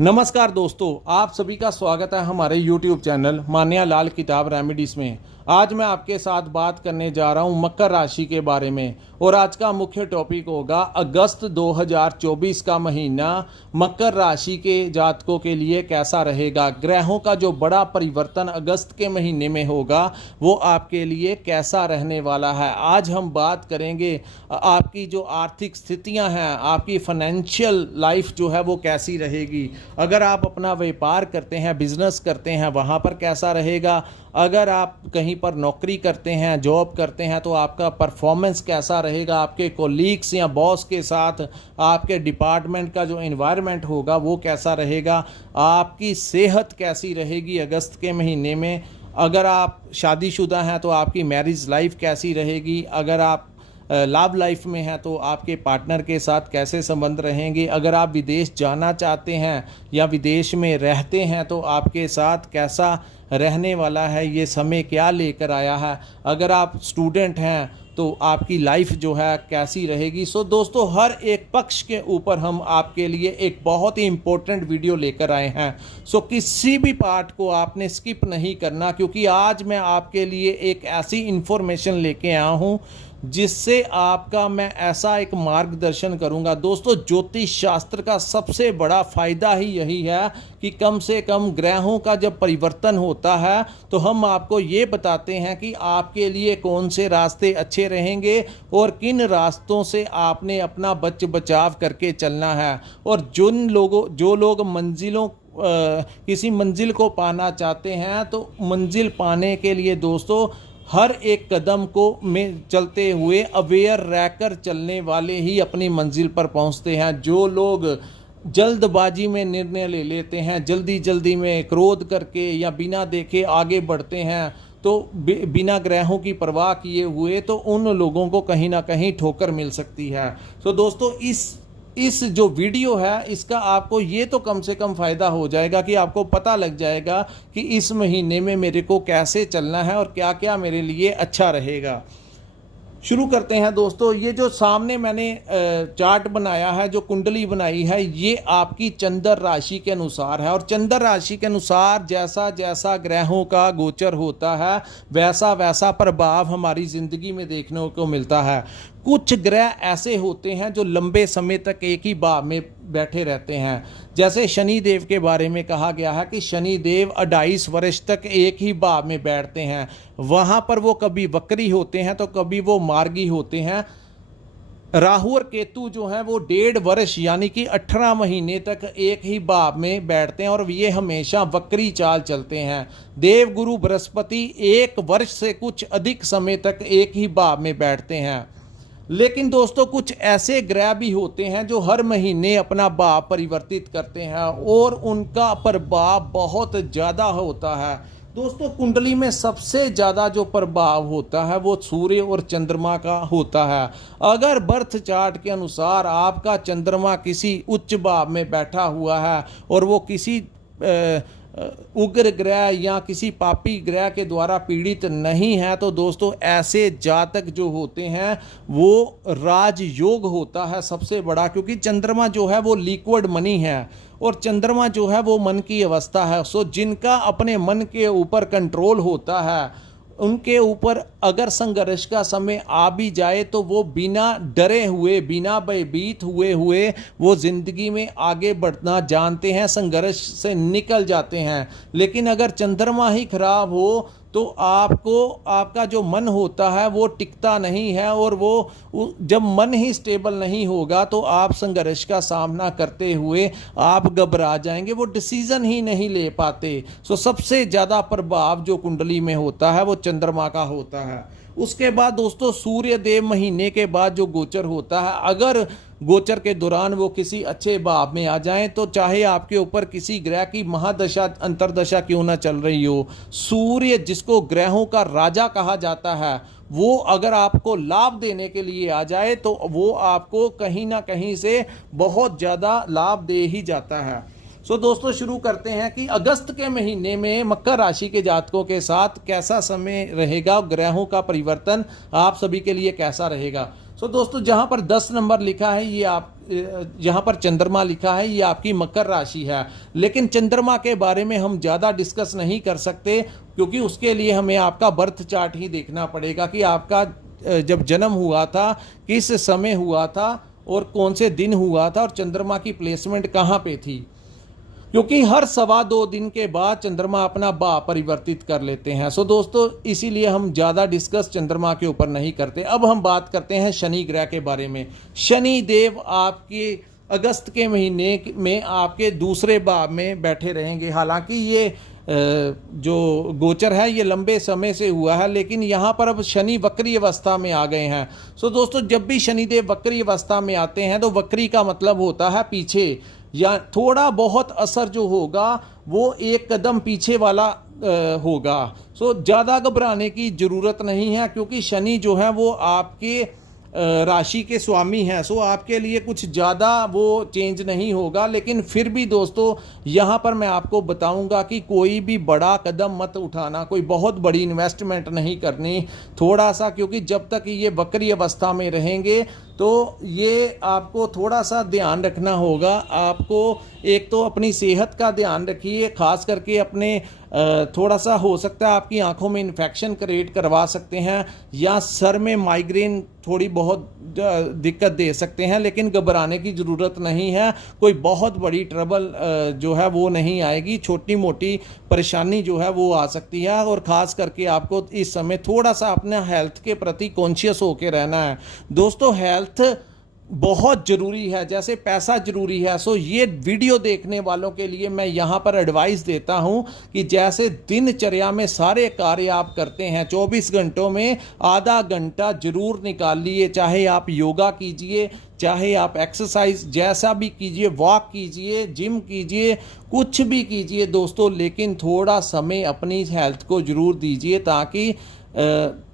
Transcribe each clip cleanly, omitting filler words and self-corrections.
नमस्कार दोस्तों, आप सभी का स्वागत है हमारे YouTube चैनल मान्या लाल किताब रेमेडीज में। आज मैं आपके साथ बात करने जा रहा हूं मकर राशि के बारे में और आज का मुख्य टॉपिक होगा अगस्त 2024 का महीना मकर राशि के जातकों के लिए कैसा रहेगा। ग्रहों का जो बड़ा परिवर्तन अगस्त के महीने में होगा वो आपके लिए कैसा रहने वाला है। आज हम बात करेंगे आपकी जो आर्थिक स्थितियां हैं, आपकी फाइनेंशियल लाइफ जो है वो कैसी रहेगी। अगर आप अपना व्यापार करते हैं, बिजनेस करते हैं, वहाँ पर कैसा रहेगा। अगर आप कहीं पर नौकरी करते हैं, जॉब करते हैं, तो आपका परफॉर्मेंस कैसा रहेगा। आपके कोलीग्स या बॉस के साथ आपके डिपार्टमेंट का जो एनवायरनमेंट होगा वो कैसा रहेगा। आपकी सेहत कैसी रहेगी अगस्त के महीने में। अगर आप शादीशुदा हैं तो आपकी मैरिज लाइफ कैसी रहेगी। अगर आप लव लाइफ में हैं तो आपके पार्टनर के साथ कैसे संबंध रहेंगे। अगर आप विदेश जाना चाहते हैं या विदेश में रहते हैं तो आपके साथ कैसा रहने वाला है, ये समय क्या लेकर आया है। अगर आप स्टूडेंट हैं तो आपकी लाइफ जो है कैसी रहेगी। सो दोस्तों, हर एक पक्ष के ऊपर हम आपके लिए एक बहुत ही इम्पोर्टेंट वीडियो लेकर आए हैं। सो किसी भी पार्ट को आपने स्किप नहीं करना, क्योंकि आज मैं आपके लिए एक ऐसी इन्फॉर्मेशन लेके आया हूँ जिससे आपका मैं ऐसा एक मार्गदर्शन करूंगा। दोस्तों, ज्योतिष शास्त्र का सबसे बड़ा फायदा ही यही है कि कम से कम ग्रहों का जब परिवर्तन होता है तो हम आपको ये बताते हैं कि आपके लिए कौन से रास्ते अच्छे रहेंगे और किन रास्तों से आपने अपना बचाव करके चलना है। और जो लोग किसी मंजिल को पाना चाहते हैं तो मंजिल पाने के लिए दोस्तों हर एक कदम को में चलते हुए अवेयर रहकर चलने वाले ही अपनी मंजिल पर पहुंचते हैं। जो लोग जल्दबाजी में निर्णय ले लेते हैं, जल्दी में क्रोध करके या बिना देखे आगे बढ़ते हैं, तो बिना ग्रहों की परवाह किए हुए, तो उन लोगों को कहीं ना कहीं ठोकर मिल सकती है। तो दोस्तों, इस जो वीडियो है इसका आपको ये तो कम से कम फ़ायदा हो जाएगा कि आपको पता लग जाएगा कि इस महीने में मेरे को कैसे चलना है और क्या क्या मेरे लिए अच्छा रहेगा। शुरू करते हैं दोस्तों। ये जो सामने मैंने चार्ट बनाया है, जो कुंडली बनाई है, ये आपकी चंद्र राशि के अनुसार है। और चंद्र राशि के अनुसार जैसा जैसा ग्रहों का गोचर होता है वैसा वैसा प्रभाव हमारी ज़िंदगी में देखने को मिलता है। कुछ ग्रह ऐसे होते हैं जो लंबे समय तक एक ही भाव में बैठे रहते हैं। जैसे शनि देव के बारे में कहा गया है कि शनि देव 28 वर्ष तक एक ही भाव में बैठते हैं। वहाँ पर वो कभी वक्री होते हैं तो कभी वो मार्गी होते हैं। राहु और केतु जो हैं वो 1.5 वर्ष यानी कि 18 महीने तक एक ही भाव में बैठते हैं और ये हमेशा वक्री चाल चलते हैं। देव गुरु बृहस्पति 1 वर्ष से कुछ अधिक समय तक एक ही भाव में बैठते हैं। लेकिन दोस्तों, कुछ ऐसे ग्रह भी होते हैं जो हर महीने अपना भाव परिवर्तित करते हैं और उनका प्रभाव बहुत ज़्यादा होता है। दोस्तों, कुंडली में सबसे ज़्यादा जो प्रभाव होता है वो सूर्य और चंद्रमा का होता है। अगर बर्थ चार्ट के अनुसार आपका चंद्रमा किसी उच्च भाव में बैठा हुआ है और वो किसी उग्र ग्रह या किसी पापी ग्रह के द्वारा पीड़ित नहीं है, तो दोस्तों ऐसे जातक जो होते हैं वो राजयोग होता है सबसे बड़ा। क्योंकि चंद्रमा जो है वो लिक्विड मनी है और चंद्रमा जो है वो मन की अवस्था है। सो जिनका अपने मन के ऊपर कंट्रोल होता है उनके ऊपर अगर संघर्ष का समय आ भी जाए तो वो बिना डरे हुए, बिना भयभीत हुए वो ज़िंदगी में आगे बढ़ना जानते हैं, संघर्ष से निकल जाते हैं। लेकिन अगर चंद्रमा ही खराब हो तो आपका जो मन होता है वो टिकता नहीं है और वो जब मन ही स्टेबल नहीं होगा तो आप संघर्ष का सामना करते हुए आप घबरा जाएंगे, वो डिसीजन ही नहीं ले पाते। सो सबसे ज़्यादा प्रभाव जो कुंडली में होता है वो चंद्रमा का होता है। उसके बाद दोस्तों, सूर्य देव महीने के बाद जो गोचर होता है, अगर गोचर के दौरान वो किसी अच्छे भाव में आ जाएं तो चाहे आपके ऊपर किसी ग्रह की महादशा अंतरदशा क्यों ना चल रही हो, सूर्य जिसको ग्रहों का राजा कहा जाता है वो अगर आपको लाभ देने के लिए आ जाए तो वो आपको कहीं ना कहीं से बहुत ज़्यादा लाभ दे ही जाता है। सो दोस्तों, शुरू करते हैं कि अगस्त के महीने में मकर राशि के जातकों के साथ कैसा समय रहेगा, ग्रहों का परिवर्तन आप सभी के लिए कैसा रहेगा। सो दोस्तों जहां पर 10 नंबर लिखा है ये आप, जहां पर चंद्रमा लिखा है ये आपकी मकर राशि है। लेकिन चंद्रमा के बारे में हम ज़्यादा डिस्कस नहीं कर सकते, क्योंकि उसके लिए हमें आपका बर्थ चार्ट ही देखना पड़ेगा कि आपका जब जन्म हुआ था किस समय हुआ था और कौन से दिन हुआ था और चंद्रमा की प्लेसमेंट कहाँ पे थी, क्योंकि हर 2.25 दिन के बाद चंद्रमा अपना भाव परिवर्तित कर लेते हैं। सो दोस्तों इसीलिए हम ज़्यादा डिस्कस चंद्रमा के ऊपर नहीं करते। अब हम बात करते हैं शनि ग्रह के बारे में। शनि देव आपके अगस्त के महीने में आपके दूसरे भाव में बैठे रहेंगे। हालांकि ये जो गोचर है ये लंबे समय से हुआ है, लेकिन यहाँ पर अब शनि वक्री अवस्था में आ गए हैं। सो दोस्तों जब भी शनिदेव वक्री अवस्था में आते हैं तो वक्री का मतलब होता है पीछे, या थोड़ा बहुत असर जो होगा वो एक कदम पीछे वाला होगा। सो ज़्यादा घबराने की ज़रूरत नहीं है, क्योंकि शनि जो है वो आपके राशि के स्वामी हैं। सो आपके लिए कुछ ज़्यादा वो चेंज नहीं होगा। लेकिन फिर भी दोस्तों यहाँ पर मैं आपको बताऊंगा कि कोई भी बड़ा कदम मत उठाना, कोई बहुत बड़ी इन्वेस्टमेंट नहीं करनी, थोड़ा सा, क्योंकि जब तक ये वक्री अवस्था में रहेंगे तो ये आपको थोड़ा सा ध्यान रखना होगा। आपको एक तो अपनी सेहत का ध्यान रखिए, खास करके अपने थोड़ा सा हो सकता है आपकी आंखों में इन्फेक्शन क्रिएट करवा सकते हैं, या सर में माइग्रेन थोड़ी बहुत दिक्कत दे सकते हैं। लेकिन घबराने की ज़रूरत नहीं है, कोई बहुत बड़ी ट्रबल जो है वो नहीं आएगी। छोटी मोटी परेशानी जो है वो आ सकती है, और ख़ास करके आपको इस समय थोड़ा सा अपने हेल्थ के प्रति कॉन्शियस होकर रहना है। दोस्तों हेल्थ बहुत ज़रूरी है, जैसे पैसा ज़रूरी है। सो ये वीडियो देखने वालों के लिए मैं यहाँ पर एडवाइस देता हूँ कि जैसे दिनचर्या में सारे कार्य आप करते हैं, 24 घंटों में आधा घंटा ज़रूर निकालिए। चाहे आप योगा कीजिए, चाहे आप एक्सरसाइज जैसा भी कीजिए, वॉक कीजिए, जिम कीजिए, कुछ भी कीजिए दोस्तों, लेकिन थोड़ा समय अपनी हेल्थ को ज़रूर दीजिए, ताकि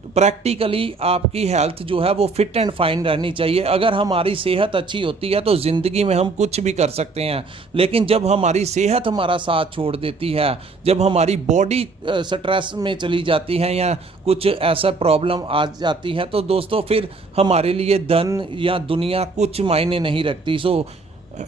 प्रैक्टिकली आपकी हेल्थ जो है वो फिट एंड फाइन रहनी चाहिए। अगर हमारी सेहत अच्छी होती है तो ज़िंदगी में हम कुछ भी कर सकते हैं, लेकिन जब हमारी सेहत हमारा साथ छोड़ देती है, जब हमारी बॉडी स्ट्रेस में चली जाती है या कुछ ऐसा प्रॉब्लम आ जाती है, तो दोस्तों फिर हमारे लिए धन या दुनिया कुछ मायने नहीं रखती। सो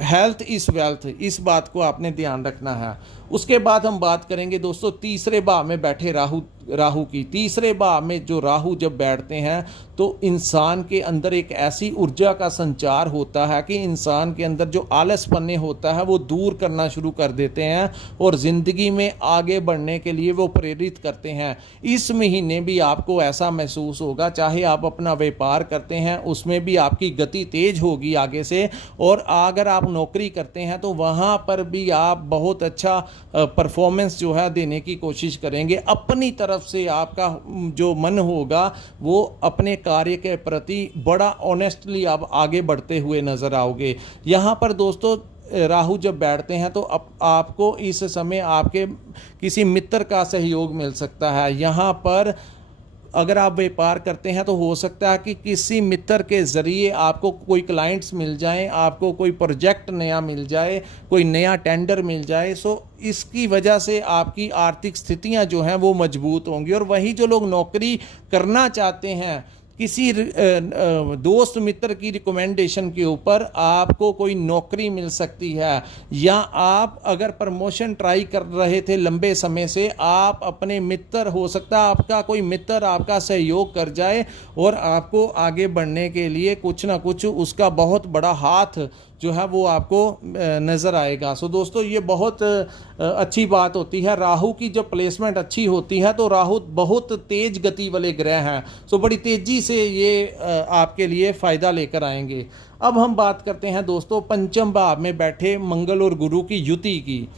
हेल्थ इज़ वेल्थ, इस बात को आपने ध्यान रखना है। उसके बाद हम बात करेंगे दोस्तों तीसरे भाव में बैठे राहु की। तीसरे भाव में जो राहु जब बैठते हैं तो इंसान के अंदर एक ऐसी ऊर्जा का संचार होता है कि इंसान के अंदर जो आलसपने होता है वो दूर करना शुरू कर देते हैं, और ज़िंदगी में आगे बढ़ने के लिए वो प्रेरित करते हैं। इस महीने भी आपको ऐसा महसूस होगा, चाहे आप अपना व्यापार करते हैं उसमें भी आपकी गति तेज होगी आगे से, और अगर आप नौकरी करते हैं तो वहाँ पर भी आप बहुत अच्छा परफॉर्मेंस जो है देने की कोशिश करेंगे। अपनी तरफ से आपका जो मन होगा वो अपने कार्य के प्रति बड़ा ऑनेस्टली आप आगे बढ़ते हुए नजर आओगे। यहाँ पर दोस्तों राहु जब बैठते हैं तो आपको इस समय आपके किसी मित्र का सहयोग मिल सकता है। यहाँ पर अगर आप व्यापार करते हैं तो हो सकता है कि किसी मित्र के ज़रिए आपको कोई क्लाइंट्स मिल जाएं, आपको कोई प्रोजेक्ट नया मिल जाए, कोई नया टेंडर मिल जाए। सो इसकी वजह से आपकी आर्थिक स्थितियां जो हैं वो मजबूत होंगी। और वही जो लोग नौकरी करना चाहते हैं, किसी दोस्त मित्र की रिकमेंडेशन के ऊपर आपको कोई नौकरी मिल सकती है, या आप अगर प्रमोशन ट्राई कर रहे थे लंबे समय से, आप अपने मित्र, हो सकता है आपका कोई मित्र आपका सहयोग कर जाए और आपको आगे बढ़ने के लिए कुछ ना कुछ उसका बहुत बड़ा हाथ जो है वो आपको नज़र आएगा। सो दोस्तों ये बहुत अच्छी बात होती है। राहु की जब प्लेसमेंट अच्छी होती है तो राहु बहुत तेज गति वाले ग्रह हैं, सो बड़ी तेज़ी से ये आपके लिए फ़ायदा लेकर आएंगे। अब हम बात करते हैं दोस्तों पंचम भाव में बैठे मंगल और गुरु की युति की।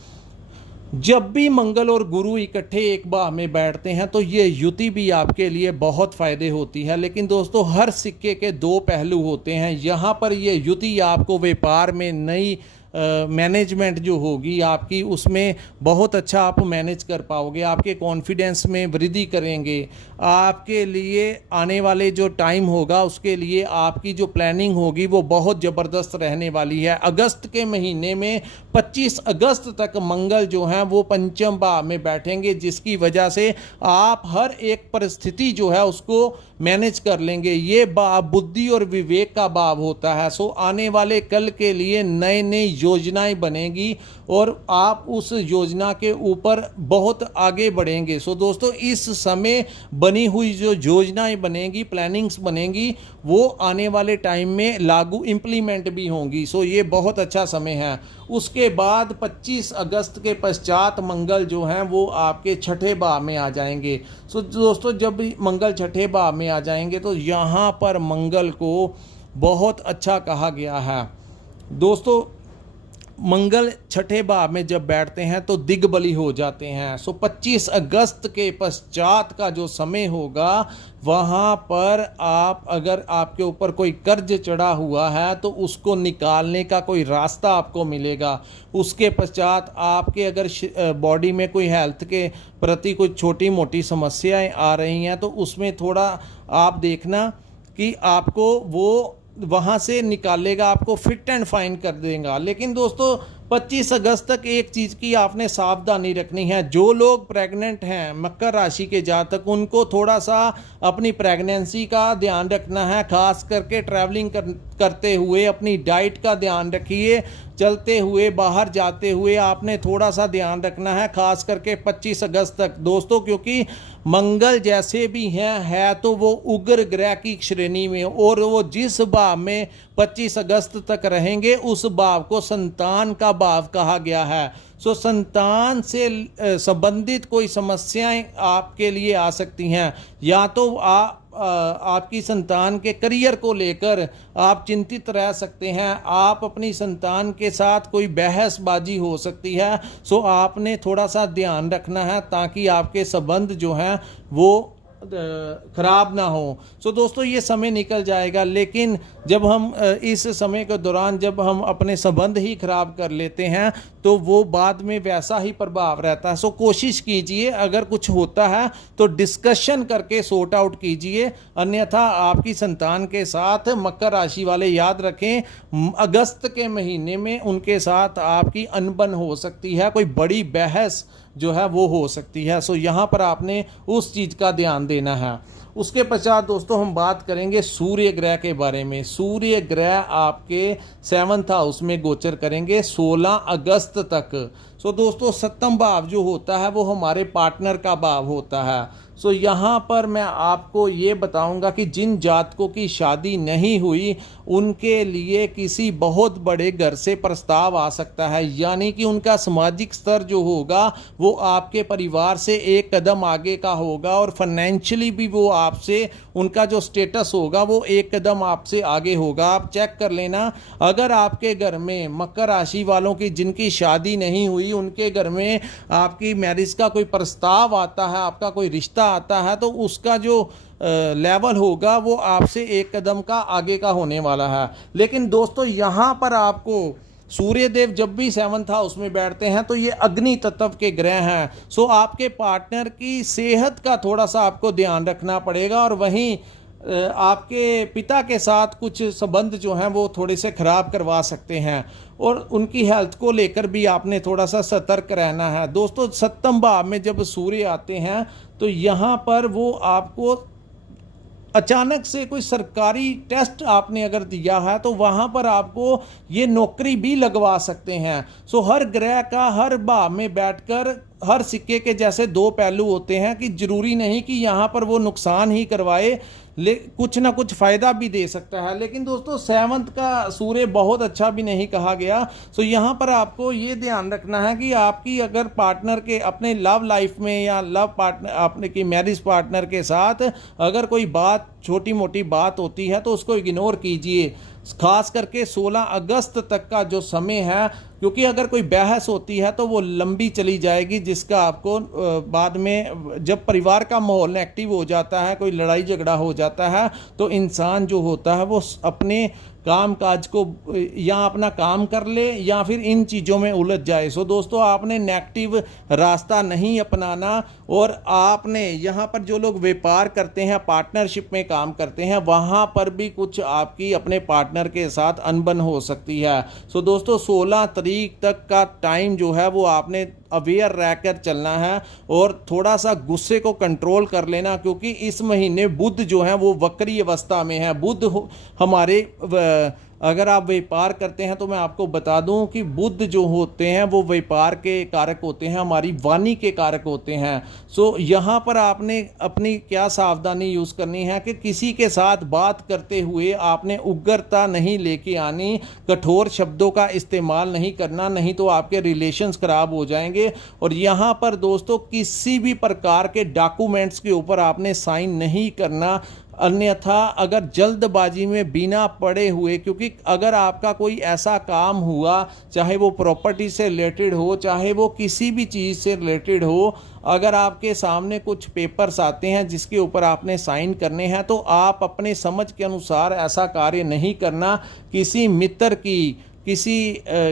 जब भी मंगल और गुरु इकट्ठे एक भाव में बैठते हैं तो ये युति भी आपके लिए बहुत फ़ायदे होती है। लेकिन दोस्तों हर सिक्के के दो पहलू होते हैं। यहाँ पर ये युति आपको व्यापार में नई मैनेजमेंट जो होगी आपकी, उसमें बहुत अच्छा आप मैनेज कर पाओगे, आपके कॉन्फिडेंस में वृद्धि करेंगे। आपके लिए आने वाले जो टाइम होगा उसके लिए आपकी जो प्लानिंग होगी वो बहुत ज़बरदस्त रहने वाली है। अगस्त के महीने में 25 अगस्त तक मंगल जो हैं वो पंचम भाव में बैठेंगे, जिसकी वजह से आप हर एक परिस्थिति जो है उसको मैनेज कर लेंगे। ये भाव बुद्धि और विवेक का भाव होता है। सो आने वाले कल के लिए नई नई योजनाएं बनेगी और आप उस योजना के ऊपर बहुत आगे बढ़ेंगे। सो दोस्तों, इस समय बनी हुई जो योजनाएं बनेंगी, प्लानिंग्स बनेंगी, वो आने वाले टाइम में लागू इम्प्लीमेंट भी होंगी। सो ये बहुत अच्छा समय है। उसके बाद 25 अगस्त के पश्चात मंगल जो हैं वो आपके छठे भाव में आ जाएंगे। सो दोस्तों, जब मंगल छठे भाव में आ जाएंगे तो यहाँ पर मंगल को बहुत अच्छा कहा गया है। दोस्तों, मंगल छठे भाव में जब बैठते हैं तो दिग्बली हो जाते हैं। सो 25 अगस्त के पश्चात का जो समय होगा, वहाँ पर आप अगर आपके ऊपर कोई कर्ज चढ़ा हुआ है तो उसको निकालने का कोई रास्ता आपको मिलेगा। उसके पश्चात आपके अगर बॉडी में कोई हेल्थ के प्रति कोई छोटी मोटी समस्याएं आ रही हैं तो उसमें थोड़ा आप देखना कि आपको वो वहाँ से निकालेगा, आपको फिट एंड फाइन कर देगा। लेकिन दोस्तों, 25 अगस्त तक एक चीज़ की आपने सावधानी रखनी है। जो लोग प्रेग्नेंट हैं, मकर राशि के जातक, उनको थोड़ा सा अपनी प्रेगनेंसी का ध्यान रखना है। खास करके ट्रैवलिंग करते हुए अपनी डाइट का ध्यान रखिए। चलते हुए, बाहर जाते हुए आपने थोड़ा सा ध्यान रखना है, खास करके 25 अगस्त तक दोस्तों, क्योंकि मंगल जैसे भी है तो वो उग्र ग्रह की श्रेणी में, और वो जिस भाव में 25 अगस्त तक रहेंगे उस भाव को संतान का भाव कहा गया है। सो संतान से संबंधित कोई समस्याएं आपके लिए आ सकती हैं, या तो आपकी संतान के करियर को लेकर आप चिंतित रह सकते हैं, आप अपनी संतान के साथ कोई बहसबाजी हो सकती है। सो आपने थोड़ा सा ध्यान रखना है ताकि आपके संबंध जो हैं वो खराब ना हो। सो दोस्तों, ये समय निकल जाएगा, लेकिन जब हम इस समय के दौरान जब हम अपने संबंध ही खराब कर लेते हैं तो वो बाद में वैसा ही प्रभाव रहता है। सो कोशिश कीजिए, अगर कुछ होता है तो डिस्कशन करके सॉर्ट आउट कीजिए, अन्यथा आपकी संतान के साथ मकर राशि वाले याद रखें, अगस्त के महीने में उनके साथ आपकी अनबन हो सकती है, कोई बड़ी बहस जो है वो हो सकती है। सो यहाँ पर आपने उस चीज़ का ध्यान देना है। उसके पश्चात दोस्तों हम बात करेंगे सूर्य ग्रह के बारे में। सूर्य ग्रह आपके 7th हाउस में गोचर करेंगे 16 अगस्त तक। सो दोस्तों, 7वां भाव जो होता है वो हमारे पार्टनर का भाव होता है। सो यहाँ पर मैं आपको ये बताऊंगा कि जिन जातकों की शादी नहीं हुई उनके लिए किसी बहुत बड़े घर से प्रस्ताव आ सकता है, यानी कि उनका सामाजिक स्तर जो होगा वो आपके परिवार से एक कदम आगे का होगा, और फाइनेंशियली भी वो आपसे, उनका जो स्टेटस होगा वो एक कदम आपसे आगे होगा। आप चेक कर लेना, अगर आपके घर में मकर राशि वालों की जिनकी शादी नहीं हुई उनके घर में आपकी मैरिज का कोई प्रस्ताव आता है, आपका कोई रिश्ता आता है, तो उसका जो लेवल होगा वो आपसे एक कदम का आगे का होने वाला है। लेकिन दोस्तों, यहाँ पर आपको सूर्य देव जब भी 7th हाउस में बैठते हैं तो ये अग्नि तत्व के ग्रह हैं। सो आपके पार्टनर की सेहत का थोड़ा सा आपको ध्यान रखना पड़ेगा, और वहीं आपके पिता के साथ कुछ संबंध जो हैं वो थोड़े से ख़राब करवा सकते हैं, और उनकी हेल्थ को लेकर भी आपने थोड़ा सा सतर्क रहना है। दोस्तों, 7वें भाव में जब सूर्य आते हैं तो यहाँ पर वो आपको अचानक से कोई सरकारी टेस्ट आपने अगर दिया है तो वहाँ पर आपको ये नौकरी भी लगवा सकते हैं। सो हर ग्रह का हर भाव में बैठकर हर सिक्के के जैसे दो पहलू होते हैं, कि जरूरी नहीं कि यहाँ पर वो नुकसान ही करवाए, कुछ ना कुछ फ़ायदा भी दे सकता है। लेकिन दोस्तों, 7th का सूर्य बहुत अच्छा भी नहीं कहा गया। सो यहाँ पर आपको ये ध्यान रखना है कि आपकी अगर पार्टनर के अपने लव लाइफ में या लव पार्टनर आपने की मैरिज पार्टनर के साथ अगर कोई बात, छोटी मोटी बात होती है तो उसको इग्नोर कीजिए, खास करके 16 अगस्त तक का जो समय है, क्योंकि अगर कोई बहस होती है तो वो लंबी चली जाएगी, जिसका आपको बाद में जब परिवार का माहौल एक्टिव हो जाता है, कोई लड़ाई झगड़ा हो जाता है, तो इंसान जो होता है वो अपने काम काज को या अपना काम कर ले या फिर इन चीज़ों में उलझ जाए। सो दोस्तों, आपने नेगेटिव रास्ता नहीं अपनाना। और आपने यहाँ पर जो लोग व्यापार करते हैं, पार्टनरशिप में काम करते हैं, वहाँ पर भी कुछ आपकी अपने पार्टनर के साथ अनबन हो सकती है। सो दोस्तों, 16 तारीख तक का टाइम जो है वो आपने अवेयर रहकर चलना है और थोड़ा सा गुस्से को कंट्रोल कर लेना, क्योंकि इस महीने बुध जो है वो वक्री अवस्था में है। बुध हमारे अगर आप व्यापार करते हैं तो मैं आपको बता दूं कि बुध जो होते हैं वो व्यापार के कारक होते हैं, हमारी वाणी के कारक होते हैं। सो यहाँ पर आपने अपनी क्या सावधानी यूज़ करनी है कि किसी के साथ बात करते हुए आपने उग्रता नहीं लेके आनी, कठोर शब्दों का इस्तेमाल नहीं करना, नहीं तो आपके रिलेशंस खराब हो जाएंगे। और यहाँ पर दोस्तों, किसी भी प्रकार के डॉक्यूमेंट्स के ऊपर आपने साइन नहीं करना, अन्यथा अगर जल्दबाजी में बिना पढ़े हुए, क्योंकि अगर आपका कोई ऐसा काम हुआ, चाहे वो प्रॉपर्टी से रिलेटेड हो, चाहे वो किसी भी चीज़ से रिलेटेड हो, अगर आपके सामने कुछ पेपर्स आते हैं जिसके ऊपर आपने साइन करने हैं, तो आप अपने समझ के अनुसार ऐसा कार्य नहीं करना। किसी मित्र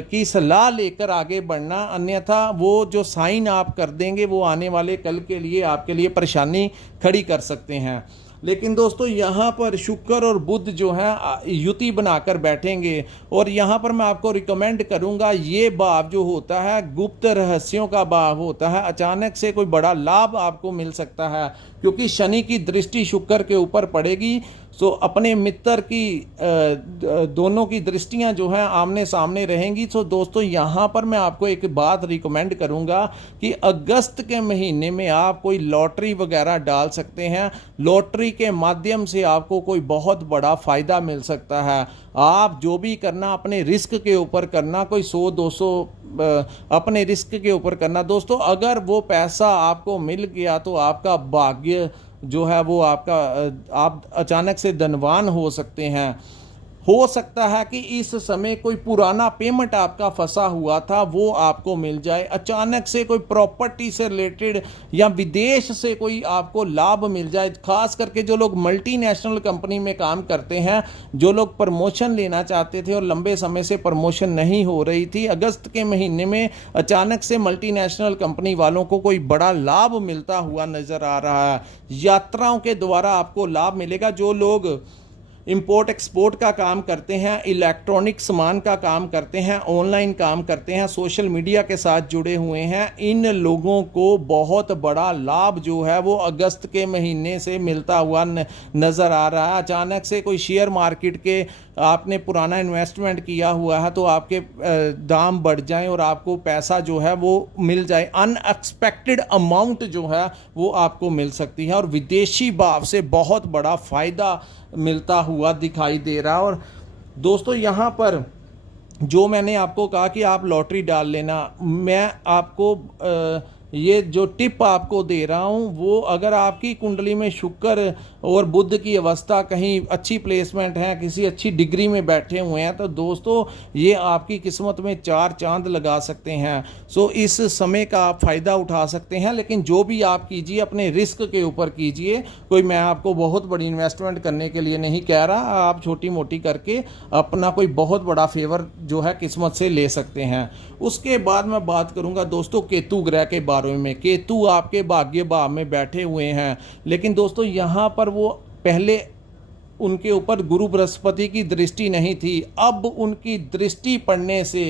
की सलाह लेकर आगे बढ़ना, अन्यथा वो जो साइन आप कर देंगे वो आने वाले कल के लिए आपके लिए परेशानी खड़ी कर सकते हैं। लेकिन दोस्तों, यहाँ पर शुक्र और बुध जो है युति बनाकर बैठेंगे। और यहाँ पर मैं आपको रिकमेंड करूँगा, ये भाव जो होता है गुप्त रहस्यों का भाव होता है। अचानक से कोई बड़ा लाभ आपको मिल सकता है, क्योंकि शनि की दृष्टि शुक्र के ऊपर पड़ेगी। सो अपने मित्र की दोनों की दृष्टियां जो हैं आमने सामने रहेंगी। सो दोस्तों, यहाँ पर मैं आपको एक बात रिकमेंड करूँगा कि अगस्त के महीने में आप कोई लॉटरी वगैरह डाल सकते हैं। लॉटरी के माध्यम से आपको कोई बहुत बड़ा फ़ायदा मिल सकता है। आप जो भी करना अपने रिस्क के ऊपर करना, कोई 100-200 अपने रिस्क के ऊपर करना। दोस्तों, अगर वो पैसा आपको मिल गया तो आपका भाग्य जो है वो आपका, आप अचानक से धनवान हो सकते हैं। हो सकता है कि इस समय कोई पुराना पेमेंट आपका फंसा हुआ था वो आपको मिल जाए। अचानक से कोई प्रॉपर्टी से रिलेटेड या विदेश से कोई आपको लाभ मिल जाए। खास करके जो लोग मल्टीनेशनल कंपनी में काम करते हैं, जो लोग प्रमोशन लेना चाहते थे और लंबे समय से प्रमोशन नहीं हो रही थी, अगस्त के महीने में अचानक से मल्टीनेशनल कंपनी वालों को कोई बड़ा लाभ मिलता हुआ नजर आ रहा है। यात्राओं के द्वारा आपको लाभ मिलेगा। जो लोग इंपोर्ट एक्सपोर्ट का काम करते हैं, इलेक्ट्रॉनिक सामान का काम करते हैं, ऑनलाइन काम करते हैं, सोशल मीडिया के साथ जुड़े हुए हैं, इन लोगों को बहुत बड़ा लाभ जो है वो अगस्त के महीने से मिलता हुआ नज़र आ रहा है। अचानक से कोई शेयर मार्केट के आपने पुराना इन्वेस्टमेंट किया हुआ है तो आपके दाम बढ़ जाएं और आपको पैसा जो है वो मिल जाए। अनएक्सपेक्टेड अमाउंट जो है वो आपको मिल सकती है और विदेशी भाव से बहुत बड़ा फ़ायदा मिलता हुआ दिखाई दे रहा है। और दोस्तों, यहाँ पर जो मैंने आपको कहा कि आप लॉटरी डाल लेना, मैं आपको ये जो टिप आपको दे रहा हूँ वो अगर आपकी कुंडली में शुक्र और बुध की अवस्था कहीं अच्छी प्लेसमेंट है, किसी अच्छी डिग्री में बैठे हुए हैं, तो दोस्तों ये आपकी किस्मत में 4 चांद लगा सकते हैं। सो इस समय का आप फ़ायदा उठा सकते हैं। लेकिन जो भी आप कीजिए अपने रिस्क के ऊपर कीजिए। कोई मैं आपको बहुत बड़ी इन्वेस्टमेंट करने के लिए नहीं कह रहा, आप छोटी मोटी करके अपना कोई बहुत बड़ा फेवर जो है किस्मत से ले सकते हैं। उसके बाद मैं बात करूंगा दोस्तों केतु ग्रह के बारे में। केतु आपके भाग्य भाव में बैठे हुए हैं, लेकिन दोस्तों यहाँ पर वो पहले उनके ऊपर गुरु बृहस्पति की दृष्टि नहीं थी, अब उनकी दृष्टि पड़ने से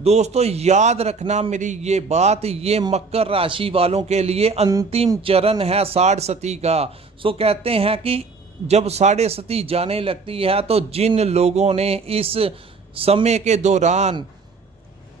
दोस्तों याद रखना मेरी ये बात, ये मकर राशि वालों के लिए अंतिम चरण है साढ़ सती का। सो कहते हैं कि जब साढ़े सती जाने लगती है तो जिन लोगों ने इस समय के दौरान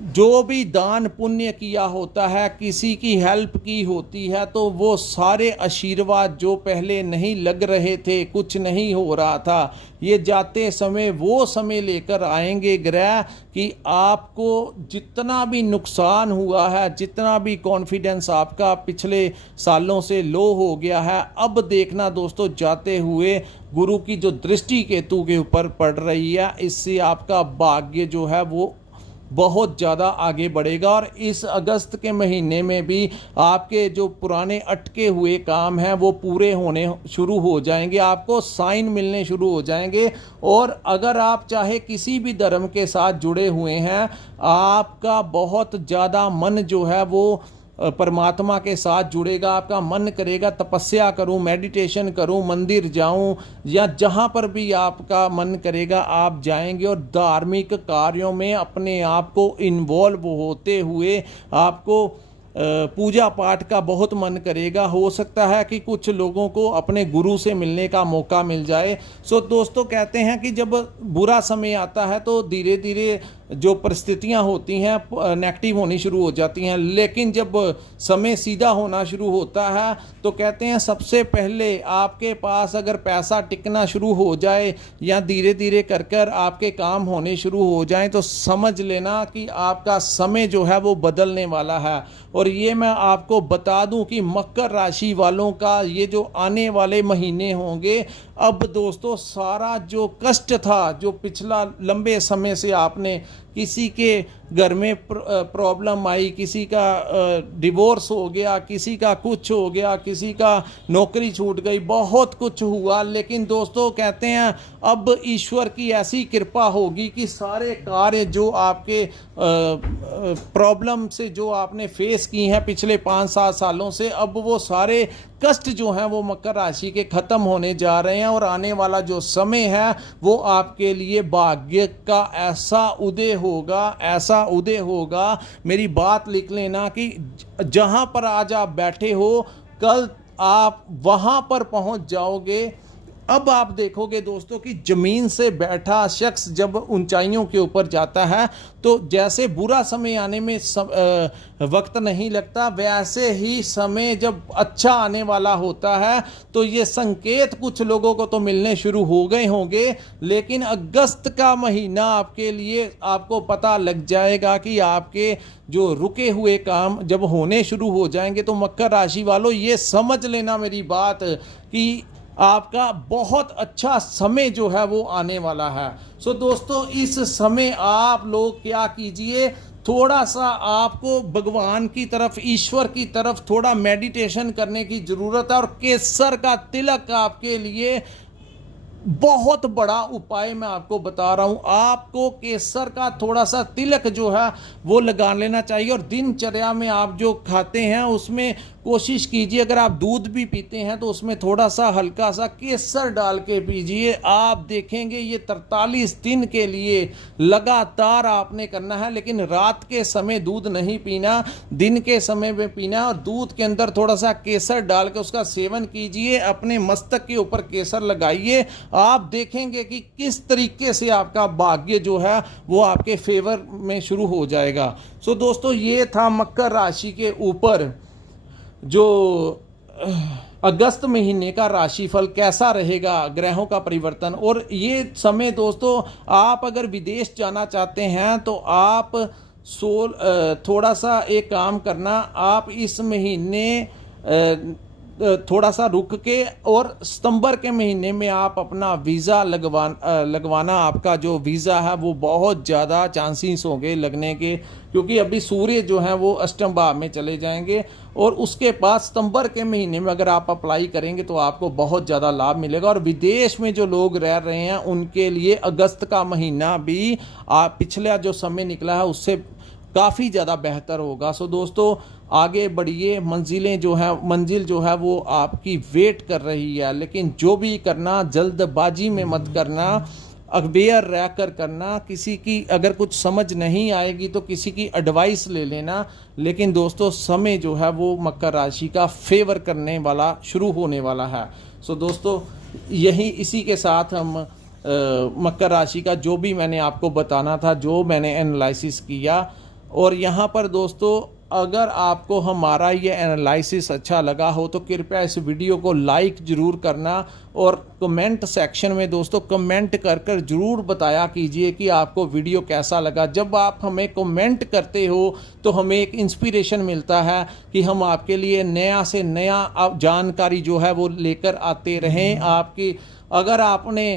जो भी दान पुण्य किया होता है, किसी की हेल्प की होती है, तो वो सारे आशीर्वाद जो पहले नहीं लग रहे थे, कुछ नहीं हो रहा था, ये जाते समय वो समय लेकर आएंगे ग्रह कि आपको जितना भी नुकसान हुआ है, जितना भी कॉन्फिडेंस आपका पिछले सालों से लो हो गया है, अब देखना दोस्तों जाते हुए गुरु की जो दृष्टि केतु के ऊपर पड़ रही है, इससे आपका भाग्य जो है वो बहुत ज़्यादा आगे बढ़ेगा। और इस अगस्त के महीने में भी आपके जो पुराने अटके हुए काम हैं वो पूरे होने शुरू हो जाएंगे, आपको साइन मिलने शुरू हो जाएंगे। और अगर आप चाहे किसी भी धर्म के साथ जुड़े हुए हैं, आपका बहुत ज़्यादा मन जो है वो परमात्मा के साथ जुड़ेगा। आपका मन करेगा तपस्या करूं, मेडिटेशन करूं, मंदिर जाऊं, या जहां पर भी आपका मन करेगा आप जाएंगे और धार्मिक कार्यों में अपने आप को इन्वॉल्व होते हुए आपको पूजा पाठ का बहुत मन करेगा। हो सकता है कि कुछ लोगों को अपने गुरु से मिलने का मौका मिल जाए। सो दोस्तों, कहते हैं कि जब बुरा समय आता है तो धीरे धीरे जो परिस्थितियां होती हैं नेगेटिव होनी शुरू हो जाती हैं, लेकिन जब समय सीधा होना शुरू होता है तो कहते हैं सबसे पहले आपके पास अगर पैसा टिकना शुरू हो जाए या धीरे धीरे कर कर आपके काम होने शुरू हो जाएं तो समझ लेना कि आपका समय जो है वो बदलने वाला है। और ये मैं आपको बता दूं कि मकर राशि वालों का ये जो आने वाले महीने होंगे, अब दोस्तों सारा जो कष्ट था, जो पिछला लंबे समय से आपने किसी के घर में प्रॉब्लम आई, किसी का डिवोर्स हो गया, किसी का कुछ हो गया, किसी का नौकरी छूट गई, बहुत कुछ हुआ, लेकिन दोस्तों कहते हैं अब ईश्वर की ऐसी कृपा होगी कि सारे कार्य जो आपके प्रॉब्लम से जो आपने फेस की हैं पिछले 5-7 सालों से, अब वो सारे कष्ट जो हैं वो मकर राशि के ख़त्म होने जा रहे हैं। और आने वाला जो समय है वो आपके लिए भाग्य का ऐसा उदय होगा, ऐसा उदय होगा, मेरी बात लिख लेना कि जहां पर आज आप बैठे हो कल आप वहां पर पहुंच जाओगे। अब आप देखोगे दोस्तों कि जमीन से बैठा शख्स जब ऊंचाइयों के ऊपर जाता है तो जैसे बुरा समय आने में वक्त नहीं लगता, वैसे ही समय जब अच्छा आने वाला होता है तो ये संकेत कुछ लोगों को तो मिलने शुरू हो गए होंगे, लेकिन अगस्त का महीना आपके लिए आपको पता लग जाएगा कि आपके जो रुके हुए काम जब होने शुरू हो जाएंगे। तो मकर राशि वालों ये समझ लेना मेरी बात कि आपका बहुत अच्छा समय जो है वो आने वाला है। सो दोस्तों, इस समय आप लोग क्या कीजिए, थोड़ा सा आपको भगवान की तरफ, ईश्वर की तरफ थोड़ा मेडिटेशन करने की ज़रूरत है। और केसर का तिलक आपके लिए बहुत बड़ा उपाय मैं आपको बता रहा हूं। आपको केसर का थोड़ा सा तिलक जो है वो लगा लेना चाहिए। और दिनचर्या में आप जो खाते हैं उसमें कोशिश कीजिए, अगर आप दूध भी पीते हैं तो उसमें थोड़ा सा हल्का सा केसर डाल के पीजिए। आप देखेंगे ये 43 दिन के लिए लगातार आपने करना है, लेकिन रात के समय दूध नहीं पीना, दिन के समय में पीना। और दूध के अंदर थोड़ा सा केसर डाल के उसका सेवन कीजिए, अपने मस्तक के ऊपर केसर लगाइए। आप देखेंगे कि किस तरीके से आपका भाग्य जो है वो आपके फेवर में शुरू हो जाएगा। सो दोस्तों, ये था मकर राशि के ऊपर जो अगस्त महीने का राशिफल कैसा रहेगा, ग्रहों का परिवर्तन। और ये समय दोस्तों, आप अगर विदेश जाना चाहते हैं तो आप थोड़ा सा एक काम करना, आप इस महीने थोड़ा सा रुक के और सितंबर के महीने में आप अपना वीज़ा लगवाना। आपका जो वीज़ा है वो बहुत ज़्यादा चांसेस होंगे लगने के, क्योंकि अभी सूर्य जो है वो अष्टम भाव में चले जाएंगे। और उसके बाद सितंबर के महीने में अगर आप अप्लाई करेंगे तो आपको बहुत ज़्यादा लाभ मिलेगा। और विदेश में जो लोग रह रहे हैं उनके लिए अगस्त का महीना भी पिछला जो समय निकला है उससे काफ़ी ज़्यादा बेहतर होगा। सो दोस्तों, आगे बढ़िए, मंजिल जो है वो आपकी वेट कर रही है। लेकिन जो भी करना जल्दबाजी में मत करना, अवेयर रह कर करना। किसी की अगर कुछ समझ नहीं आएगी तो किसी की एडवाइस ले लेना। लेकिन दोस्तों, समय जो है वो मकर राशि का फेवर करने वाला शुरू होने वाला है। सो दोस्तों, इसी के साथ हम मकर राशि का जो भी मैंने आपको बताना था, जो मैंने एनालिसिस किया। और यहाँ पर दोस्तों, अगर आपको हमारा ये एनालिसिस अच्छा लगा हो तो कृपया इस वीडियो को लाइक ज़रूर करना। और कमेंट सेक्शन में दोस्तों कमेंट कर कर ज़रूर बताया कीजिए कि आपको वीडियो कैसा लगा। जब आप हमें कमेंट करते हो तो हमें एक इंस्पिरेशन मिलता है कि हम आपके लिए नया से नया जानकारी जो है वो लेकर आते रहें। आपकी अगर आपने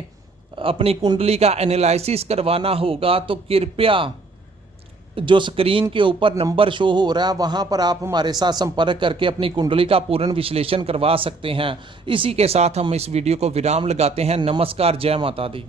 अपनी कुंडली का एनालिसिस करवाना होगा तो कृपया जो स्क्रीन के ऊपर नंबर शो हो रहा है वहां पर आप हमारे साथ संपर्क करके अपनी कुंडली का पूर्ण विश्लेषण करवा सकते हैं। इसी के साथ हम इस वीडियो को विराम लगाते हैं। नमस्कार, जय माता दी।